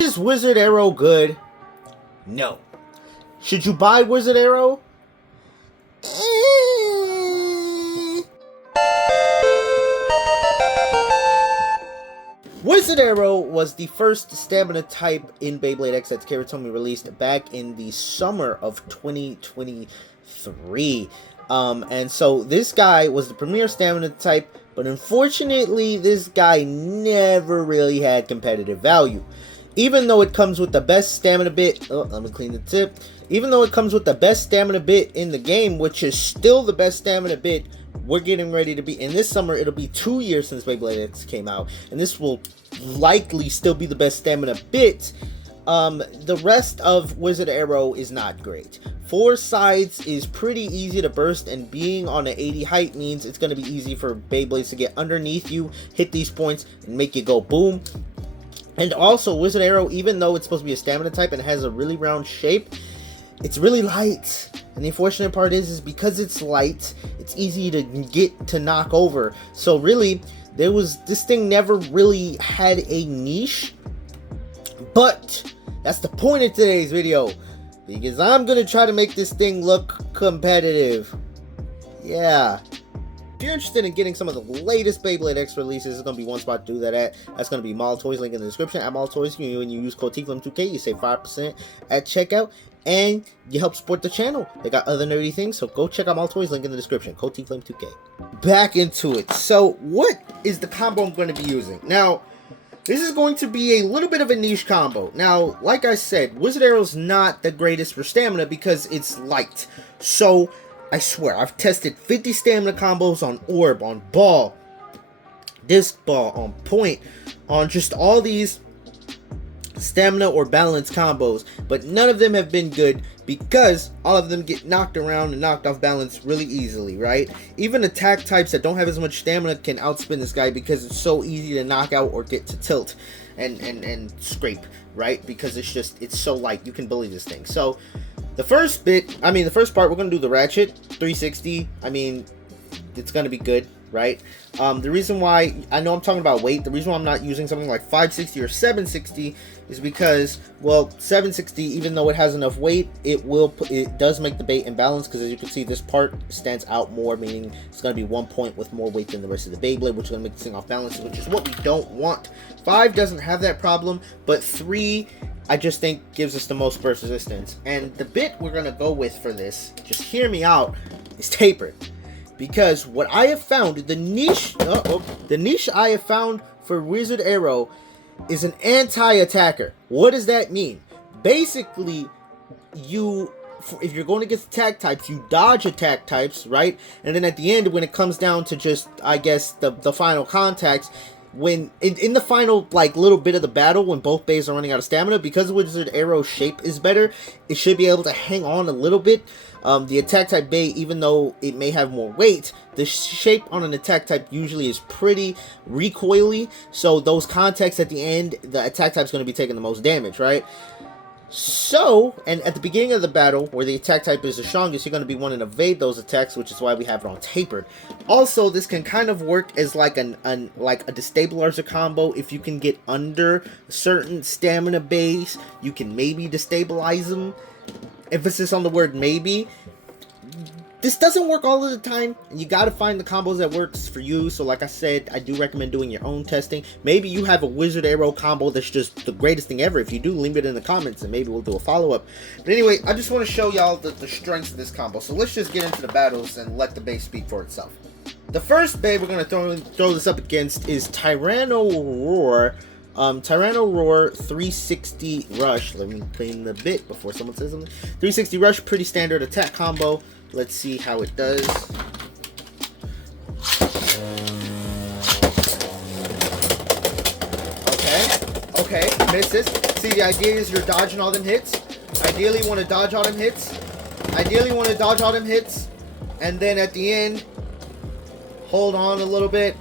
Is Wizard Arrow good? No. Should you buy Wizard Arrow? Wizard Arrow was the first stamina type in Beyblade X that Kiritomi released back in the summer of 2023. And so this guy was the premier stamina type, but unfortunately this guy never really had competitive value. Even though it comes with the best stamina bit, let me clean the tip. Even though it comes with the best stamina bit in the game, which is still the best stamina bit, we're getting ready to be, in this summer, it'll be 2 years since Beyblade X came out, and this will likely still be the best stamina bit. The rest of Wizard Arrow is not great. 4 sides is pretty easy to burst, and being on an 80 height means it's going to be easy for Beyblades to get underneath you, hit these points, and make you go boom. And also, Wizard Arrow, even though it's supposed to be a stamina type and it has a really round shape, it's really light. And the unfortunate part is because it's light, it's easy to get to knock over. So really, this thing never really had a niche. But that's the point of today's video, because I'm going to try to make this thing look competitive. Yeah. If you're interested in getting some of the latest Beyblade X releases, there's going to be one spot to do that at. That's going to be Mall Toys, link in the description. At Mall Toys, when you use code TFLM2K, you save 5% at checkout, and you help support the channel. They got other nerdy things, so go check out Mall Toys, link in the description. Code TFLM2K. Back into it. So, what is the combo I'm going to be using? Now, this is going to be a little bit of a niche combo. Now, like I said, Wizard Arrow's not the greatest for stamina because it's light. So, I swear, I've tested 50 stamina combos on Orb, on Ball, Disc Ball, on Point, on just all these stamina or balance combos, but none of them have been good because all of them get knocked around and knocked off balance really easily, right? Even attack types that don't have as much stamina can outspin this guy because it's so easy to knock out or get to tilt and scrape, right? Because it's so light, you can bully this thing. So the first part, we're going to do the Ratchet 360. I mean, it's going to be good, right? The reason why, I know I'm talking about weight, the reason why I'm not using something like 560 or 760 is because, well, 760, even though it has enough weight, it does make the bait imbalanced, because as you can see, this part stands out more, meaning it's going to be 1 point with more weight than the rest of the Beyblade, which is going to make this thing off balance, which is what we don't want. 5 doesn't have that problem, but 3, I just think, gives us the most burst resistance. And the bit we're going to go with for this, just hear me out, is tapered. Because what I have found, the niche I have found for Wizard Arrow is an anti-attacker. What does that mean? Basically, if you're going against attack types, you dodge attack types, right? And then at the end, when it comes down to just, I guess, the final contacts, when in the final little bit of the battle, when both bays are running out of stamina, because Wizard Arrow's shape is better, it should be able to hang on a little bit. The attack type bay, even though it may have more weight, the shape on an attack type usually is pretty recoily, so those contacts at the end, the attack type is going to be taking the most damage, right? So, and at the beginning of the battle, where the attack type is the strongest, you're going to be wanting to evade those attacks, which is why we have it on tapered. Also, this can kind of work as like a destabilizer combo. If you can get under a certain stamina base, you can maybe destabilize them. Emphasis on the word maybe. This doesn't work all of the time, and you got to find the combos that works for you. So like I said, I do recommend doing your own testing. Maybe you have a Wizard Arrow combo that's just the greatest thing ever. If you do, leave it in the comments, and maybe we'll do a follow-up. But anyway, I just want to show y'all the strengths of this combo. So let's just get into the battles and let the base speak for itself. The first bay we're going to throw this up against is Tyrano Roar. Tyrano Roar 360 Rush. Let me clean the bit before someone says something. 360 Rush, pretty standard attack combo. Let's see how it does. Okay, misses. See, the idea is you're dodging all them hits. Ideally, you want to dodge all them hits. And then at the end, hold on a little bit.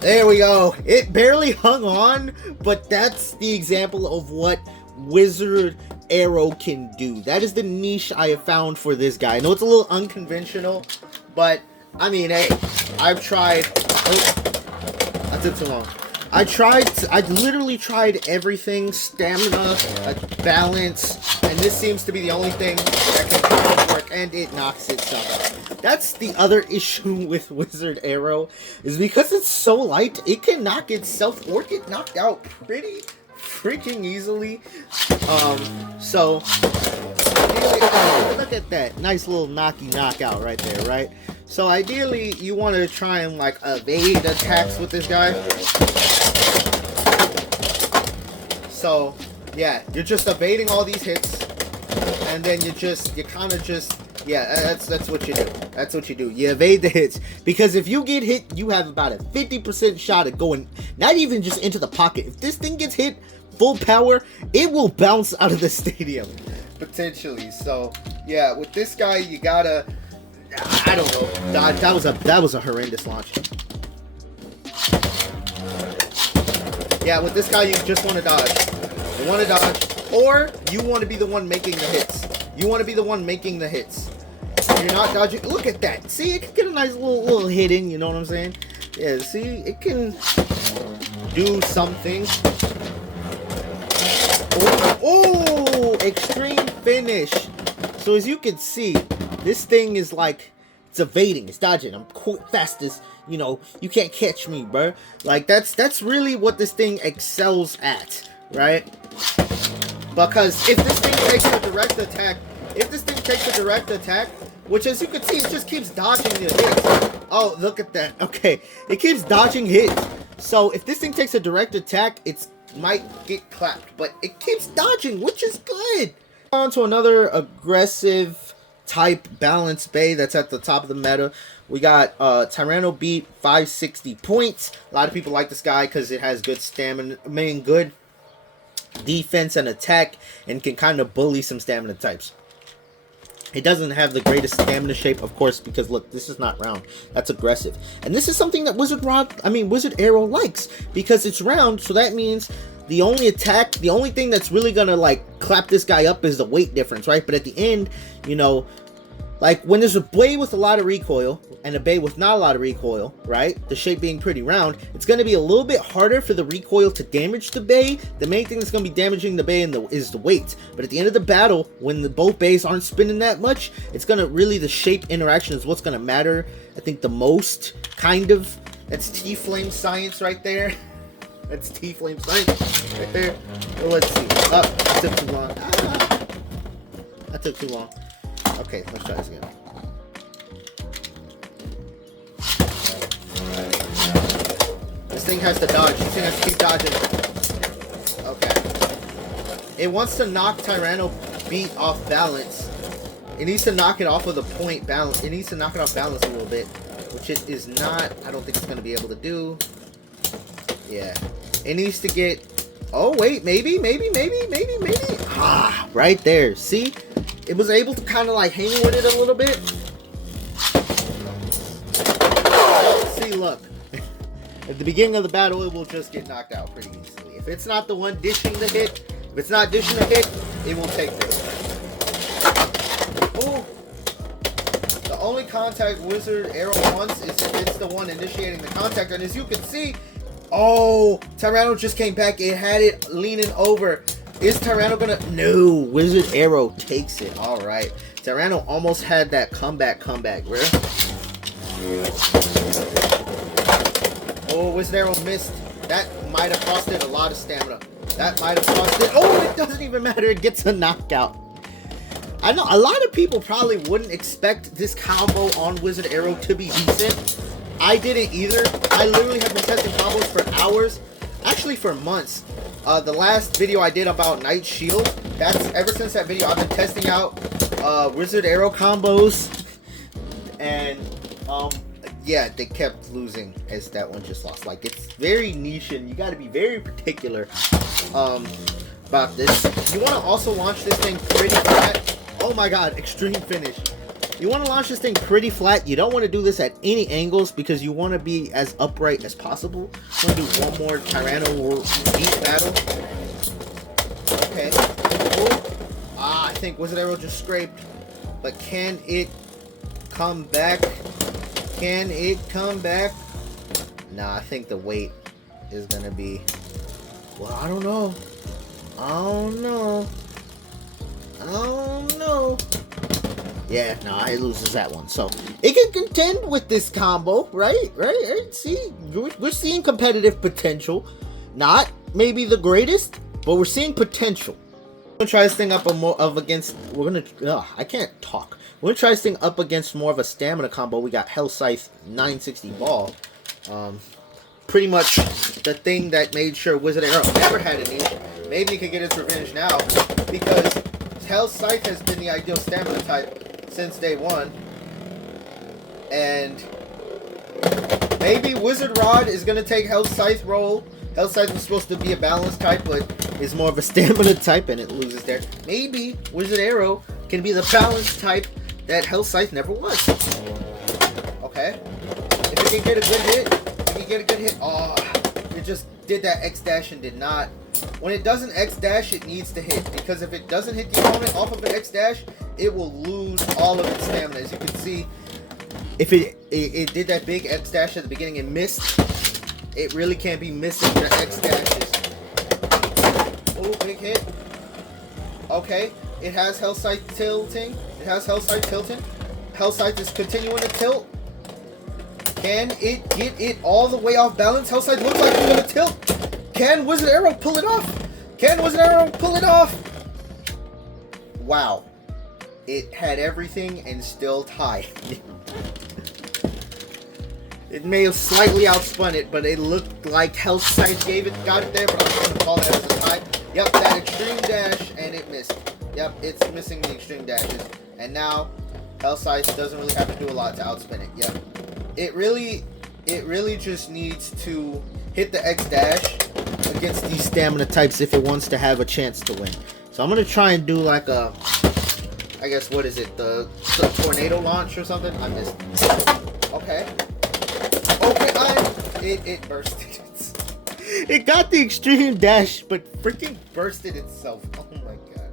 There we go. It barely hung on, but that's the example of what Wizard Arrow can do. That is the niche I have found for this guy. I know it's a little unconventional, but I mean, hey, I've tried. Oh, I took too long. I literally tried everything, stamina, balance, and this seems to be the only thing that can kind of work, and it knocks itself out. That's the other issue with Wizard Arrow, is because it's so light, it can knock itself or get knocked out pretty freaking easily. So look at that nice little knockout right there, right? So ideally you want to try and like evade attacks with this guy. So yeah, you're just evading all these hits, and then you kind of just that's what you do. That's what you do. You evade the hits, because if you get hit, you have about a 50% shot at going not even just into the pocket. If this thing gets hit full power, it will bounce out of the stadium potentially. So yeah, with this guy you gotta, I don't know, that was a horrendous launch. Yeah, with this guy you just want to dodge. You want to dodge, or you want to be the one making the hits. You want to be the one making the hits. You're not dodging. Look at that. See, it can get a nice little hit in, you know what I'm saying? Yeah, see, it can do something. Oh, extreme finish. So as you can see, this thing is like, it's evading, it's dodging. I'm fast as, you know, you can't catch me, bro. Like that's really what this thing excels at, right? Because if this thing takes a direct attack, which as you can see, it just keeps dodging the hits. Oh, look at that. Okay, it keeps dodging hits. So if this thing takes a direct attack, it's might get clapped, but it keeps dodging, which is good. On to another aggressive type balanced bay that's at the top of the meta. We got Tyrano Beat, 560 points. A lot of people like this guy because it has good stamina, good defense and attack, and can kind of bully some stamina types. It doesn't have the greatest stamina shape, of course, because look, this is not round. That's aggressive. And this is something that Wizard Arrow likes, because it's round, so that means the only thing that's really gonna like clap this guy up is the weight difference, right? But at the end, you know, like when there's a blade with a lot of recoil and a bay with not a lot of recoil, right? The shape being pretty round, it's going to be a little bit harder for the recoil to damage the bay. The main thing that's going to be damaging the bay is the weight. But at the end of the battle, when both bays aren't spinning that much, it's going to really, the shape interaction is what's going to matter, I think, the most, kind of. That's T-Flame science right there. That's T-Flame science right there. Well, let's see. Oh, that took too long. That took too long. Okay, let's try this again. This thing has to dodge. This thing has to keep dodging. Okay. It wants to knock Tyrano Beat off balance. It needs to knock it off of the point balance. It needs to knock it off balance a little bit, which it is not. I don't think it's going to be able to do. Yeah. It needs to get... Oh, wait. Maybe. Ah, right there. See? It was able to kind of like hang with it a little bit. See, look. At the beginning of the battle, it will just get knocked out pretty easily. If it's not the one dishing the hit, it will take this. Oh. The only contact Wizard Arrow wants is if it's the one initiating the contact. And as you can see, oh, Tyrano just came back. It had it leaning over. Is Tyrano gonna... No, Wizard Arrow takes it. Alright. Tyrano almost had that comeback. Where? Oh, Wizard Arrow missed. That might have costed a lot of stamina. That might have costed... Oh, it doesn't even matter. It gets a knockout. I know a lot of people probably wouldn't expect this combo on Wizard Arrow to be decent. I didn't either. I literally have been testing combos for hours. Actually, for months. The last video I did about Night Shield, ever since that video, I've been testing out Wizard Arrow combos, and yeah, they kept losing as that one just lost. Like, it's very niche, and you got to be very particular about this. You want to also launch this thing pretty flat. Oh my god, extreme finish. You want to launch this thing pretty flat. You don't want to do this at any angles because you want to be as upright as possible. I'm going to do one more Tyrano Beat battle. Okay. Oh. I think Wizard Arrow just scraped. But can it come back? Can it come back? Nah, I think the weight. is gonna be, well, I don't know. I don't know. I don't know. Yeah, no, it loses that one. So it can contend with this combo, right? Right? See, we're seeing competitive potential. Not maybe the greatest, but we're seeing potential. We're gonna try this thing up against. I can't talk. We're gonna try this thing up against more of a stamina combo. We got Hell Scythe 960 ball. Pretty much the thing that made sure Wizard Arrow never had an issue. Maybe he could get his revenge now, because Hell Scythe has been the ideal stamina type since day one. And maybe Wizard Rod is gonna take Hell Scythe role. Hell Scythe was supposed to be a balanced type, but is more of a stamina type, and it loses there. Maybe Wizard Arrow can be the balanced type that Hell Scythe never was. Okay. If it can get a good hit, oh, it just did that X dash and did not. When it doesn't X dash, it needs to hit, because if it doesn't hit the opponent off of an X dash, it will lose all of its stamina. As you can see, if it did that big X dash at the beginning and missed, it really can't be missing the X dashes. Oh, big hit. Okay, it has Hell Scythe tilting. Hell Scythe is continuing to tilt. Can it get it all the way off balance? Hell Scythe looks like it's going to tilt. Can Wizard Arrow pull it off? Wow. It had everything and still tied. It may have slightly outspun it, but it looked like Hell Scythe got it there, but I'm going to call that as a tie. Yep, that extreme dash, and it missed. Yep, it's missing the extreme dashes. And now, Hell Scythe doesn't really have to do a lot to outspin it. Yep. It really just needs to hit the X dash against these stamina types if it wants to have a chance to win. So I'm going to try and do like a, I guess, what is it? The tornado launch or something? I missed. Okay. It bursted. It got the extreme dash, but freaking bursted itself. Oh my god.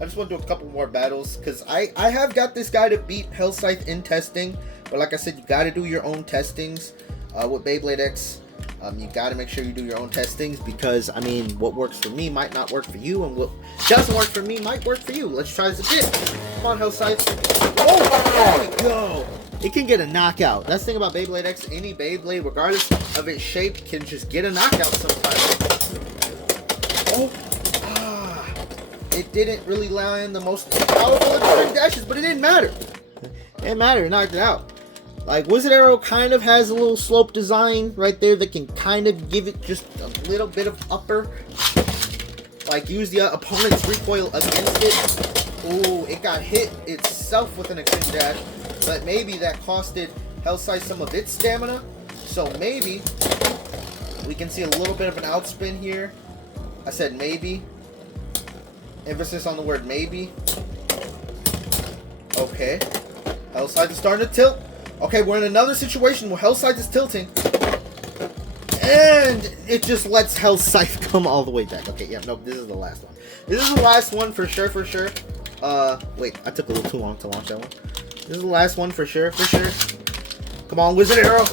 I just want to do a couple more battles, because I have got this guy to beat Hell Scythe in testing, but like I said, you got to do your own testings with Beyblade X. You got to make sure you do your own testings, because, I mean, what works for me might not work for you, and what doesn't work for me might work for you. Let's try this a bit. Come on, Hell Scythe. Oh, there we go. It can get a knockout. That's the thing about Beyblade X. Any Beyblade, regardless of its shape, can just get a knockout sometimes. It didn't really land the most powerful extreme dashes, but it didn't matter. It didn't matter. It knocked it out. Like, Wizard Arrow kind of has a little slope design right there that can kind of give it just a little bit of upper. Like, use the opponent's recoil against it. Ooh, it got hit itself with an extreme dash. But maybe that costed Hell Scythe some of its stamina. So maybe we can see a little bit of an outspin here. I said maybe. Emphasis on the word maybe. Okay. Hell Scythe is starting to tilt. Okay, we're in another situation where Hell Scythe is tilting. And it just lets Hell Scythe come all the way back. Okay, yeah, no, this is the last one. This is the last one for sure. Wait, I took a little too long to launch that one. This is the last one for sure. Come on, Wizard Arrow.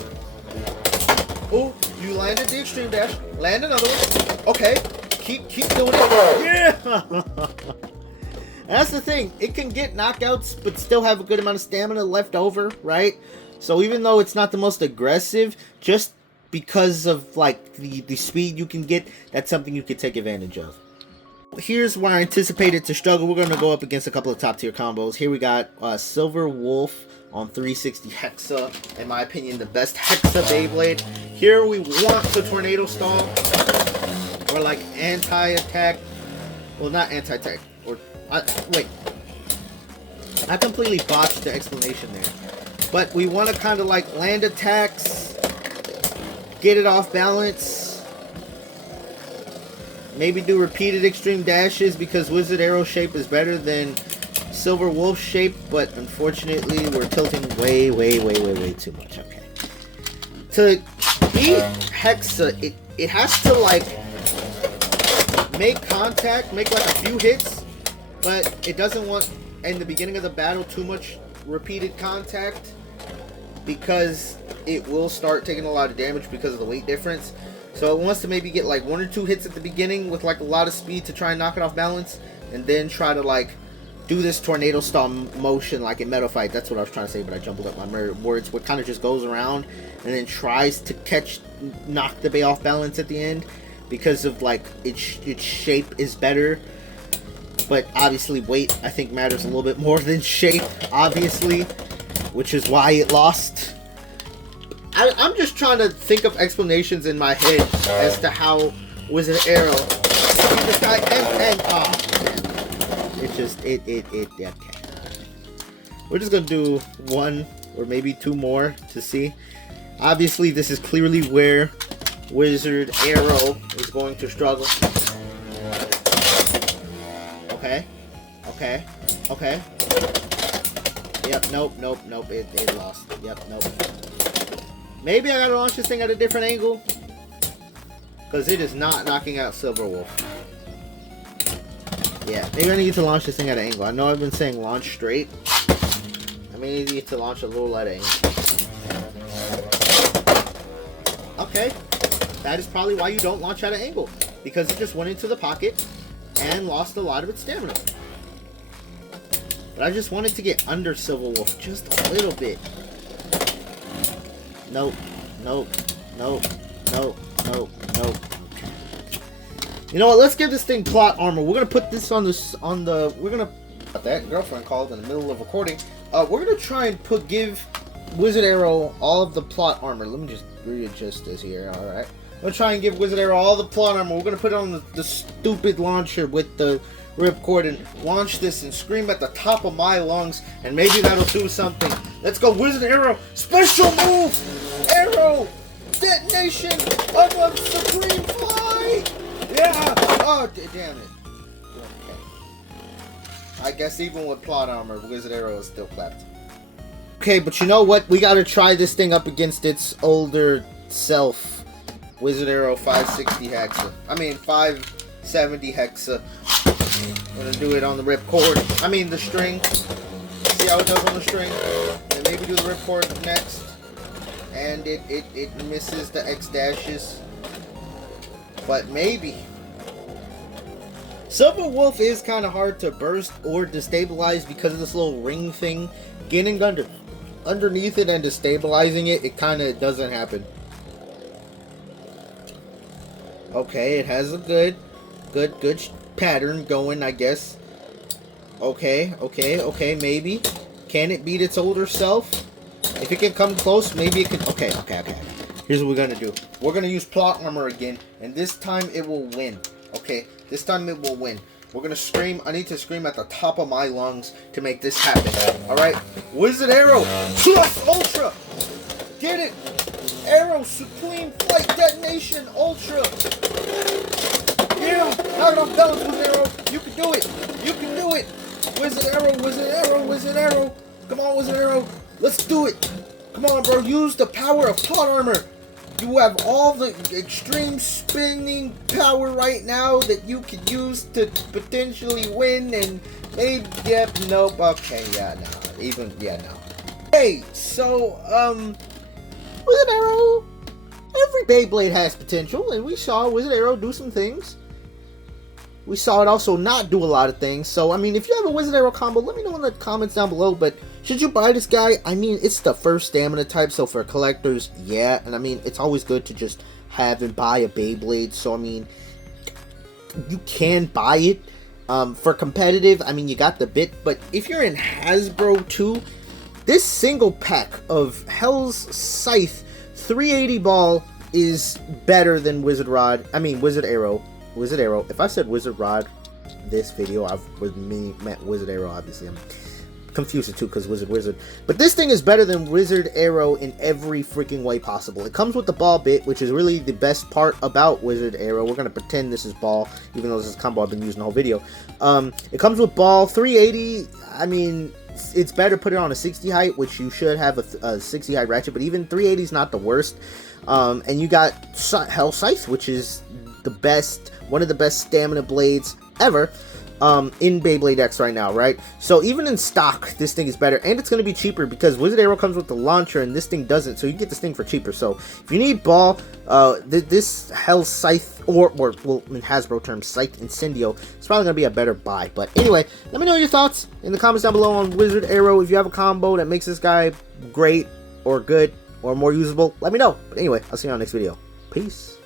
Oh, you landed the extreme dash. Land another one. Okay, keep doing it. Yeah. That's the thing. It can get knockouts, but still have a good amount of stamina left over, right? So even though it's not the most aggressive, just because of like the speed you can get, that's something you could take advantage of. Here's where I anticipated to struggle. We're going to go up against a couple of top tier combos. Here we got Silver Wolf on 360 Hexa. In my opinion, the best Hexa Beyblade. Here we want the Tornado Stall, or like anti-attack. Well, not anti-attack. Wait. I completely botched the explanation there. But we want to kind of like land attacks, get it off balance. Maybe do repeated extreme dashes, because Wizard Arrow shape is better than Silver Wolf shape, but unfortunately we're tilting way too much. Okay. To beat Hexa, it has to like make contact, make like a few hits, but it doesn't want in the beginning of the battle too much repeated contact, because it will start taking a lot of damage because of the weight difference. So it wants to maybe get like 1 or 2 hits at the beginning with like a lot of speed to try and knock it off balance, and then try to like do this tornado style motion like in Metal Fight. That's what I was trying to say, but I jumbled up my words. What kind of just goes around and then tries to knock the Bay off balance at the end, because of like its shape is better. But obviously weight, I think, matters a little bit more than shape, obviously, which is why it lost. I'm just trying to think of explanations in my head as to how Wizard Arrow this guy and okay. We're just gonna do 1 or maybe 2 more to see. Obviously, this is clearly where Wizard Arrow is going to struggle. Okay. Yep, nope. It lost. Yep, nope. Maybe I gotta launch this thing at a different angle, because it is not knocking out Silver Wolf. Yeah, maybe I need to launch this thing at an angle. I know I've been saying launch straight. I may need to launch a little at an angle. Okay, that is probably why you don't launch at an angle, because it just went into the pocket and lost a lot of its stamina. But I just wanted to get under Silver Wolf just a little bit. Nope. You know what? Let's give this thing plot armor. We're gonna put this we're gonna put that girlfriend called in the middle of recording. We're gonna try and give Wizard Arrow all of the plot armor. Let me just readjust this here. All right. I'm gonna try and give Wizard Arrow all the plot armor. We're gonna put it on the stupid launcher with the ripcord and launch this and scream at the top of my lungs, and maybe that'll do something. Let's go, Wizard Arrow! Special move! Arrow! Detonation of a supreme fly! Yeah! Oh, damn it. Okay. I guess even with plot armor, Wizard Arrow is still clapped. Okay, but you know what? We gotta try this thing up against its older self. Wizard Arrow 560 hexa. I mean, 570 hexa. I'm gonna do it on the ripcord. I mean the string. See how it does on the string. And maybe do the ripcord next. And it misses the X dashes. But maybe. Silver Wolf is kind of hard to burst or destabilize because of this little ring thing. Getting underneath it and destabilizing it, it kind of doesn't happen. Okay, it has a good pattern going, I guess. Okay, maybe. Can it beat its older self? If it can come close, maybe it can. Okay. Here's what we're gonna do. We're gonna use plot armor again, and this time it will win. Okay, this time it will win. We're gonna scream. I need to scream at the top of my lungs to make this happen. Alright, Wizard Arrow plus Ultra! Get it! Arrow Supreme Flight Detonation Ultra! Yeah! Knock it off balance, Wizard Arrow! You can do it! You can do it! Wizard Arrow, Wizard Arrow, Wizard Arrow! Come on, Wizard Arrow! Let's do it! Come on, bro! Use the power of plot armor! You have all the extreme spinning power right now that you can use to potentially win, and maybe, yep, nope, okay, yeah, no, even, yeah, no. Hey, so, Wizard Arrow, every Beyblade has potential, and we saw Wizard Arrow do some things. We saw it also not do a lot of things, so, I mean, if you have a Wizard Arrow combo, let me know in the comments down below, but should you buy this guy? I mean, it's the first stamina type, so for collectors, yeah, and I mean, it's always good to just have and buy a Beyblade, so I mean, you can buy it. For competitive, I mean, you got the bit, but if you're in Hasbro too, this single pack of Hell Scythe 380 ball is better than Wizard Arrow. Wizard Arrow. If I said Wizard Rod this video, I would meant Wizard Arrow, obviously. I'm confused too because Wizard. But this thing is better than Wizard Arrow in every freaking way possible. It comes with the ball bit, which is really the best part about Wizard Arrow. We're going to pretend this is ball, even though this is combo I've been using the whole video. It comes with ball 380. I mean, it's better to put it on a 60 height, which you should have a 60 height ratchet, but even 380 is not the worst. And you got Hell Scythe, which is the best, one of the best stamina blades ever. in Beyblade X right now, right? So even in stock, this thing is better, and it's going to be cheaper because Wizard Arrow comes with the launcher, and this thing doesn't, so you get this thing for cheaper. So if you need ball, this Hell Scythe, or well, in Hasbro terms, Scythe Incendio, it's probably going to be a better buy. But anyway, let me know your thoughts in the comments down below on Wizard Arrow. If you have a combo that makes this guy great, or good, or more usable, let me know. But anyway, I'll see you on the next video. Peace.